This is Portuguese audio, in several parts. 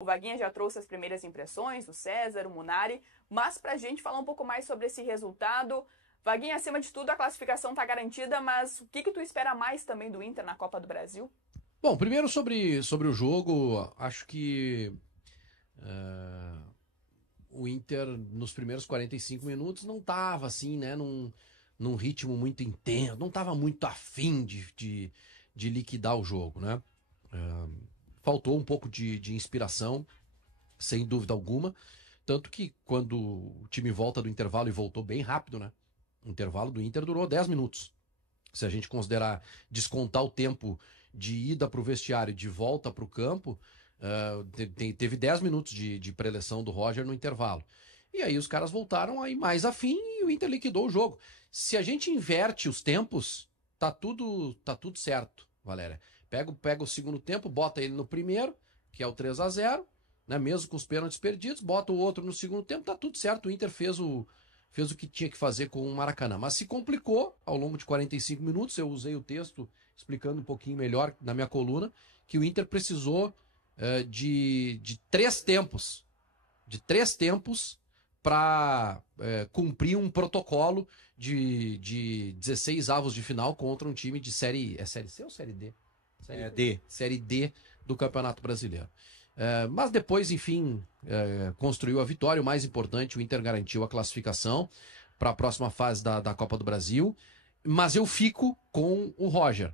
O Vaguinha já trouxe as primeiras impressões, o César, o Munari, mas para a gente falar um pouco mais sobre esse resultado, Vaguinha, acima de tudo, a classificação está garantida, mas o que tu espera mais também do Inter na Copa do Brasil? Bom, primeiro sobre o jogo, acho que o Inter nos primeiros 45 minutos não estava assim, né, num ritmo muito intenso, não estava muito afim de liquidar o jogo, né? Faltou um pouco de inspiração, sem dúvida alguma. Tanto que quando o time volta do intervalo, e voltou bem rápido, né? O intervalo do Inter durou 10 minutos. Se a gente considerar descontar o tempo de ida para o vestiário e de volta para o campo, teve 10 minutos de preleção do Roger no intervalo. E aí os caras voltaram aí mais afim e o Inter liquidou o jogo. Se a gente inverte os tempos, tá tudo certo, Valéria. Pega o segundo tempo, bota ele no primeiro, que é o 3-0, né? Mesmo com os pênaltis perdidos, bota o outro no segundo tempo, tá tudo certo. O Inter fez o que tinha que fazer com o Maracanã. Mas se complicou ao longo de 45 minutos. Eu usei o texto explicando um pouquinho melhor na minha coluna que o Inter precisou de três tempos. De três tempos para cumprir um protocolo de 16 avos de final contra um time de série... É série C ou série D? D. Série D do Campeonato Brasileiro. Mas depois, enfim, construiu a vitória. O mais importante, o Inter garantiu a classificação para a próxima fase da Copa do Brasil. Mas eu fico com o Roger.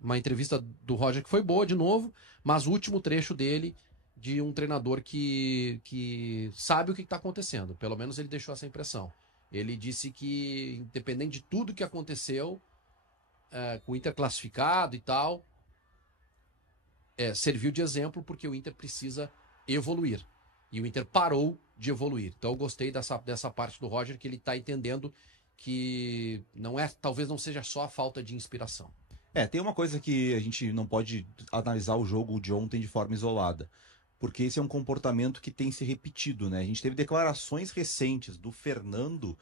Uma entrevista do Roger que foi boa de novo, mas o último trecho dele de um treinador que sabe o que está acontecendo. Pelo menos ele deixou essa impressão. Ele disse que, independente de tudo que aconteceu, com o Inter classificado e tal, serviu de exemplo porque o Inter precisa evoluir. E o Inter parou de evoluir. Então eu gostei dessa parte do Roger, que ele está entendendo que talvez não seja só a falta de inspiração. Tem uma coisa que a gente não pode analisar o jogo de ontem de forma isolada, porque esse é um comportamento que tem se repetido, né? A gente teve declarações recentes do Fernando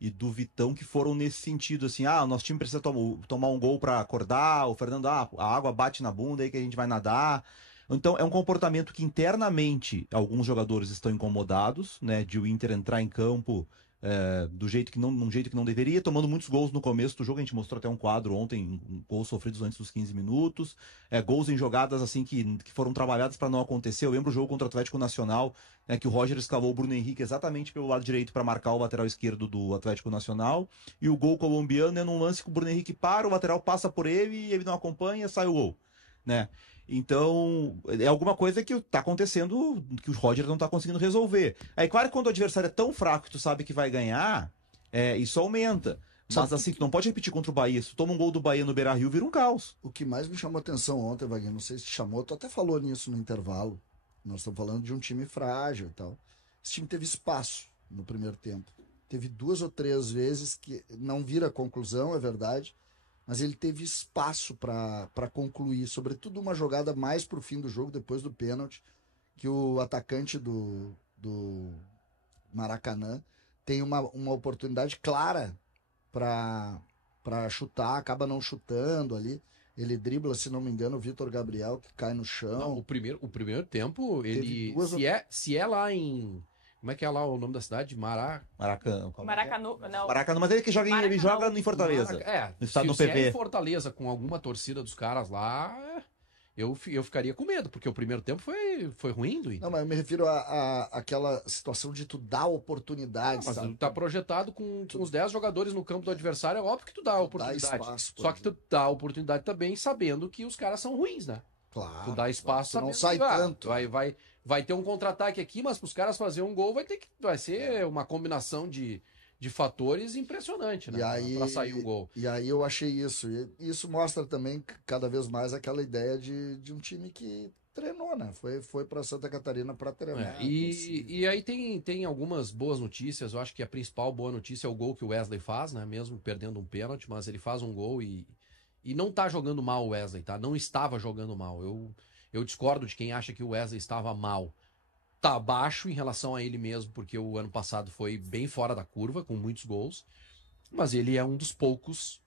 e do Vitão que foram nesse sentido, assim, nosso time precisa tomar um gol para acordar, o Fernando, a água bate na bunda aí que a gente vai nadar. Então é um comportamento que internamente alguns jogadores estão incomodados, né, de o Inter entrar em campo num jeito que não deveria, tomando muitos gols no começo do jogo. A gente mostrou até um quadro ontem, gols sofridos antes dos 15 minutos, gols em jogadas assim que foram trabalhadas para não acontecer. Eu lembro o jogo contra o Atlético Nacional, né, que o Roger escalou o Bruno Henrique exatamente pelo lado direito para marcar o lateral esquerdo do Atlético Nacional, e o gol colombiano é num lance que o Bruno Henrique para, o lateral passa por ele, ele não acompanha, sai o gol, né? Então, é alguma coisa que tá acontecendo que o Roger não tá conseguindo resolver. Aí, claro que quando o adversário é tão fraco que tu sabe que vai ganhar, isso aumenta. Mas assim, tu não pode repetir contra o Bahia. Se tu toma um gol do Bahia no Beira-Rio, vira um caos. O que mais me chamou a atenção ontem, Wagner, não sei se te chamou, tu até falou nisso no intervalo. Nós estamos falando de um time frágil e tal. Esse time teve espaço no primeiro tempo. Teve 2 ou 3 vezes que não vira conclusão, é verdade, mas ele teve espaço para concluir, sobretudo uma jogada mais para o fim do jogo, depois do pênalti, que o atacante do Maracanã tem uma oportunidade clara para chutar, acaba não chutando ali. Ele dribla, se não me engano, o Vitor Gabriel, que cai no chão. Não, o primeiro tempo, ele se é lá em... Como é que é lá o nome da cidade? Maracanã. Maracanã, Mas ele joga em Fortaleza. No estado do se PP. é em Fortaleza com alguma torcida dos caras lá, eu ficaria com medo, porque o primeiro tempo foi ruim do Inter. Não, mas eu me refiro àquela situação de tu dar oportunidade, mas sabe? tá projetado com os 10 jogadores no campo do adversário, é óbvio que tu dá a oportunidade. Dá espaço, Só que tu dá a oportunidade também sabendo que os caras são ruins, né? Claro. Tu dá espaço, Tu não sabendo sai que, tanto. vai ter um contra-ataque aqui, mas para os caras fazer um gol vai ser uma combinação de fatores impressionante, né? Para sair um gol. E aí eu achei isso. E isso mostra também cada vez mais aquela ideia de um time que treinou, né? Foi para Santa Catarina para treinar. E aí tem algumas boas notícias. Eu acho que a principal boa notícia é o gol que o Wesley faz, né? Mesmo perdendo um pênalti, mas ele faz um gol e não tá jogando mal o Wesley, tá? Não estava jogando mal. Eu discordo de quem acha que o Wesley estava mal. Tá baixo em relação a ele mesmo, porque o ano passado foi bem fora da curva, com muitos gols. Mas ele é um dos poucos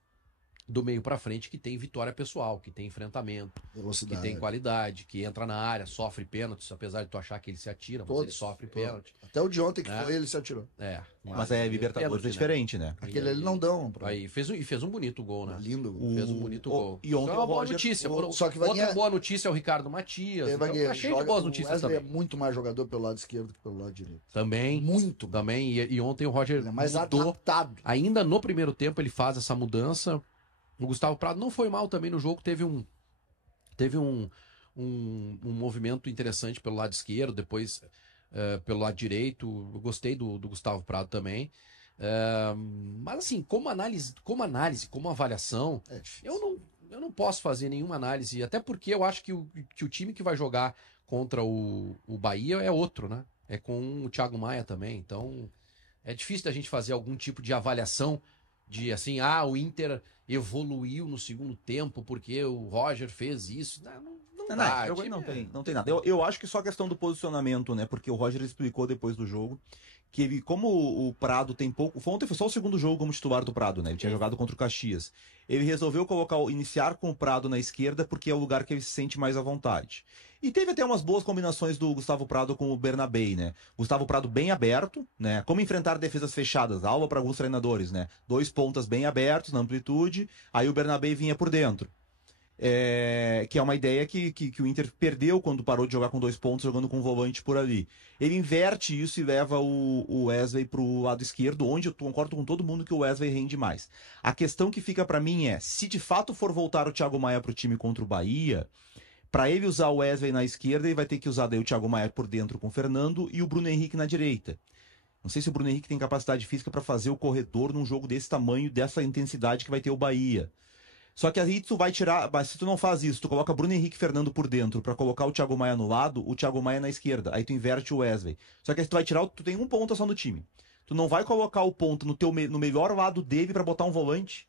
do meio pra frente que tem vitória pessoal, que tem enfrentamento, que Velocidade. tem qualidade, que entra na área, sofre pênaltis, apesar de tu achar que ele se atira, mas ele sofre pênalti. Até o de ontem que Né? foi, ele se atirou. Mas é Libertadores pênalti, é diferente, né? Aquele ele não dão. Aí fez um bonito gol, né? Lindo gol. Fez um bonito gol. E ontem Isso é uma o boa Roger- notícia. Só que Outra boa notícia é o Ricardo Matias. Então, tá cheio de boas o notícias Wesley também. é muito mais jogador pelo lado esquerdo que pelo lado direito. Também. Muito. Também. E ontem o Roger Ele é mais mudou. adaptado. Ainda no primeiro tempo ele faz essa mudança. O Gustavo Prado não foi mal também no jogo. Teve um movimento interessante pelo lado esquerdo, depois pelo lado direito. Eu gostei do Gustavo Prado também. Mas assim, como análise, como avaliação, É difícil. eu não posso fazer nenhuma análise, até porque eu acho que o time que vai jogar contra o Bahia é outro, né? É com o Thiago Maia também, então é difícil da gente fazer algum tipo de avaliação de assim, o Inter evoluiu no segundo tempo porque o Roger fez isso. Não dá, time Não tem nada. Eu acho que só a questão do posicionamento, né? Porque o Roger explicou depois do jogo que ele, como o Prado tem pouco. Ontem foi só o segundo jogo como titular do Prado, né? Ele tinha jogado contra o Caxias. Ele resolveu iniciar com o Prado na esquerda porque é o lugar que ele se sente mais à vontade. E teve até umas boas combinações do Gustavo Prado com o Bernabei, né? Gustavo Prado bem aberto, né? Como enfrentar defesas fechadas, aula para alguns treinadores, né? 2 pontas bem abertos na amplitude, aí o Bernabei vinha por dentro. Que é uma ideia que o Inter perdeu quando parou de jogar com 2 pontos, jogando com um volante por ali. Ele inverte isso e leva o Wesley pro lado esquerdo, onde eu concordo com todo mundo que o Wesley rende mais. A questão que fica para mim é, se de fato for voltar o Thiago Maia pro time contra o Bahia, para ele usar o Wesley na esquerda, ele vai ter que usar daí o Thiago Maia por dentro com o Fernando e o Bruno Henrique na direita. Não sei se o Bruno Henrique tem capacidade física para fazer o corredor num jogo desse tamanho, dessa intensidade que vai ter o Bahia. Só que aí tu vai tirar, mas se tu não faz isso, tu coloca Bruno Henrique e Fernando por dentro para colocar o Thiago Maia no lado, o Thiago Maia na esquerda, aí tu inverte o Wesley. Só que aí tu vai tirar, tu tem um ponta só no time. Tu não vai colocar o ponta no melhor lado dele para botar um volante.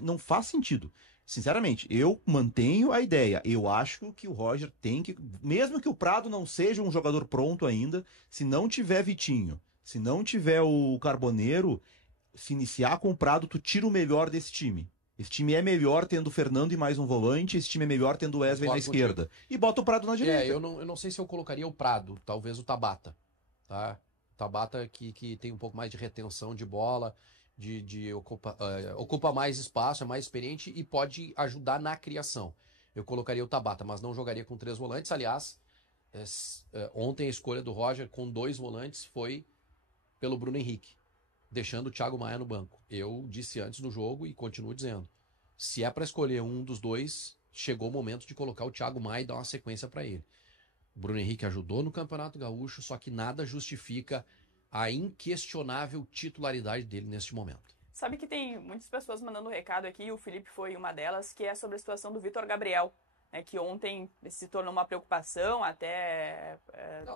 Não faz sentido. Sinceramente, eu mantenho a ideia. Eu acho que o Roger tem que, mesmo que o Prado não seja um jogador pronto ainda, se não tiver Vitinho, se não tiver o Carboneiro, se iniciar com o Prado, tu tira o melhor desse time. Esse time é melhor tendo o Fernando e mais um volante, esse time é melhor tendo o Wesley na esquerda. E bota o Prado na direita. Eu não sei se eu colocaria o Prado, talvez o Tabata, tá? Tabata que tem um pouco mais de retenção de bola, ocupa mais espaço, é mais experiente e pode ajudar na criação. Eu colocaria o Tabata, mas não jogaria com 3 volantes. Aliás, ontem a escolha do Roger com 2 volantes foi pelo Bruno Henrique, deixando o Thiago Maia no banco. Eu disse antes do jogo e continuo dizendo, se é para escolher um dos dois, chegou o momento de colocar o Thiago Maia e dar uma sequência para ele. O Bruno Henrique ajudou no Campeonato Gaúcho, só que nada justifica a inquestionável titularidade dele neste momento. Sabe que tem muitas pessoas mandando recado aqui, o Felipe foi uma delas, que é sobre a situação do Vitor Gabriel, né, que ontem se tornou uma preocupação até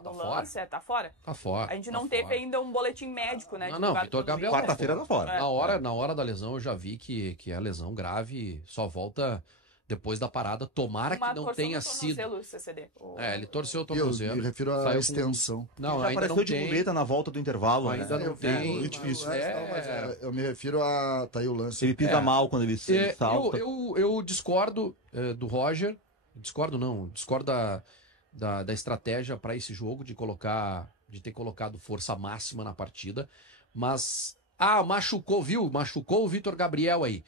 no lance. Tá fora? Tá fora. A gente não teve ainda um boletim médico, né? Não, Vitor Gabriel quarta-feira tá fora. Na hora da lesão eu já vi que é lesão grave, só volta depois da parada. Tomara que não tenha sido. CCD. Ele torceu o Eu tornozelo. me refiro à extensão. Não, já ainda apareceu não de tem. muleta na volta do intervalo. Ainda não tem. Muito difícil. É. Eu me refiro a... Tá aí o lance. Ele pisa mal quando ele salta. Eu discordo do Roger. Discordo da estratégia para esse jogo de ter colocado força máxima na partida. Mas, machucou o Vitor Gabriel aí.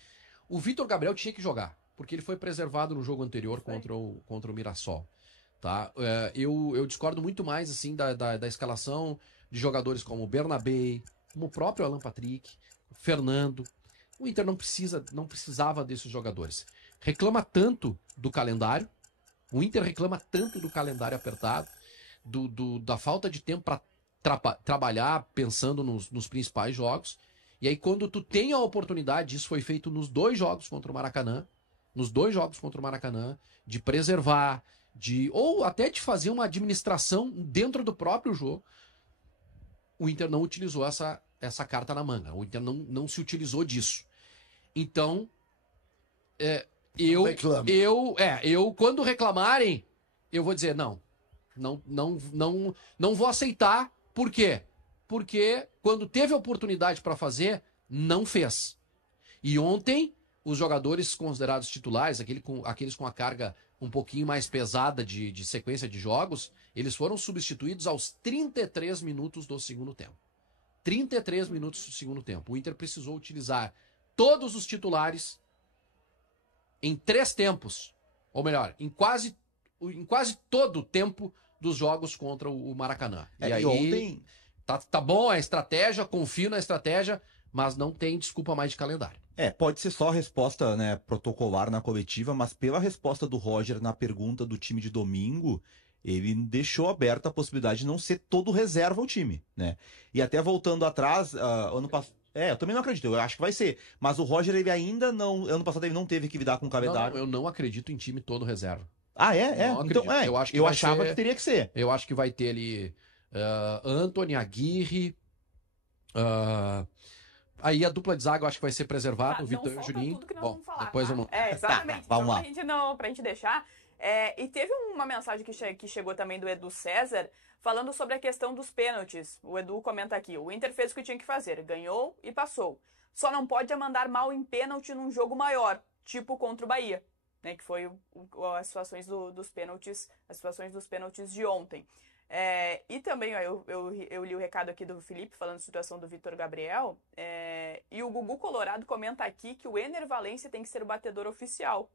O Vitor Gabriel tinha que jogar, porque ele foi preservado no jogo anterior contra o Mirassol. Tá? Eu discordo muito mais assim da escalação de jogadores como o Bernabei, como o próprio Alan Patrick, Fernando. O Inter não precisava desses jogadores. Reclama tanto do calendário, o Inter reclama tanto do calendário apertado, da falta de tempo para trabalhar pensando nos principais jogos. E aí quando tu tem a oportunidade, isso foi feito nos 2 jogos contra o Maracanã, de preservar, ou até de fazer uma administração dentro do próprio jogo, o Inter não utilizou essa carta na manga. O Inter não se utilizou disso. Então, eu quando reclamarem, eu vou dizer não vou aceitar. Por quê? Porque quando teve a oportunidade para fazer, não fez. E ontem os jogadores considerados titulares, aqueles com a carga um pouquinho mais pesada de sequência de jogos, eles foram substituídos aos 33 minutos do segundo tempo. 33 minutos do segundo tempo. O Inter precisou utilizar todos os titulares em 3 tempos. Ou melhor, em quase todo o tempo dos jogos contra o Maracanã. E aí, ontem... tá bom a estratégia, confio na estratégia, mas não tem desculpa mais de calendário. Pode ser só a resposta, né, protocolar na coletiva, mas pela resposta do Roger na pergunta do time de domingo, ele deixou aberta a possibilidade de não ser todo reserva o time, né? E até voltando atrás, ano passado... eu também não acredito, eu acho que vai ser. Mas o Roger, ele ainda não... Ano passado ele não teve que lidar com o calendário. Eu não acredito em time todo reserva. Não Então, eu achava que teria que ser. Eu acho que vai ter ali Antony, Aguirre... Aí a dupla de zaga eu acho que vai ser preservada, o Vitor e o Juninho. Tudo que nós vamos falar, depois tá? vamos... Exatamente. Vamos lá. Pra gente deixar. E teve uma mensagem que chegou também do Edu César, falando sobre a questão dos pênaltis. O Edu comenta aqui: o Inter fez o que tinha que fazer, ganhou e passou. Só não pode mandar mal em pênalti num jogo maior, tipo contra o Bahia, né? Que foi as situações dos pênaltis de ontem. E também, eu li o recado aqui do Felipe falando da situação do Vitor Gabriel, e o Gugu Colorado comenta aqui que o Ener Valencia tem que ser o batedor oficial,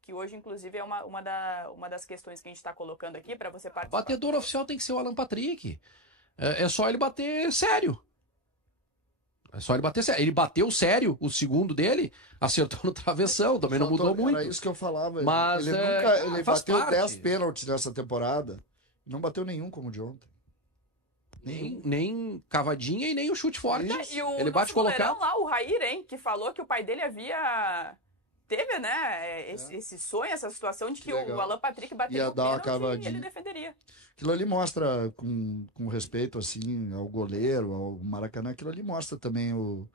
que hoje, inclusive, é uma das questões que a gente está colocando aqui para você participar. Batedor oficial tem que ser o Alan Patrick. É só ele bater sério. Ele bateu sério, o segundo dele, acertou no travessão, também não mudou muito. Era isso que eu falava. Mas ele bateu parte. 10 pênaltis nessa temporada. Não bateu nenhum como o de ontem. Nem cavadinha e nem o chute forte. Ele bate colocado lá, o Rair, hein, que falou que o pai dele teve, né, esse sonho, essa situação de que o Alan Patrick bateu o pênalti e ele defenderia. Aquilo ali mostra, com respeito assim ao goleiro, ao Maracanã, aquilo ali mostra também o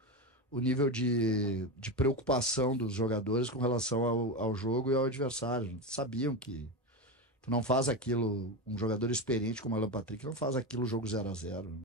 nível de preocupação dos jogadores com relação ao jogo e ao adversário. Sabiam que tu não faz aquilo, um jogador experiente como o Alan Patrick não faz aquilo jogo 0-0.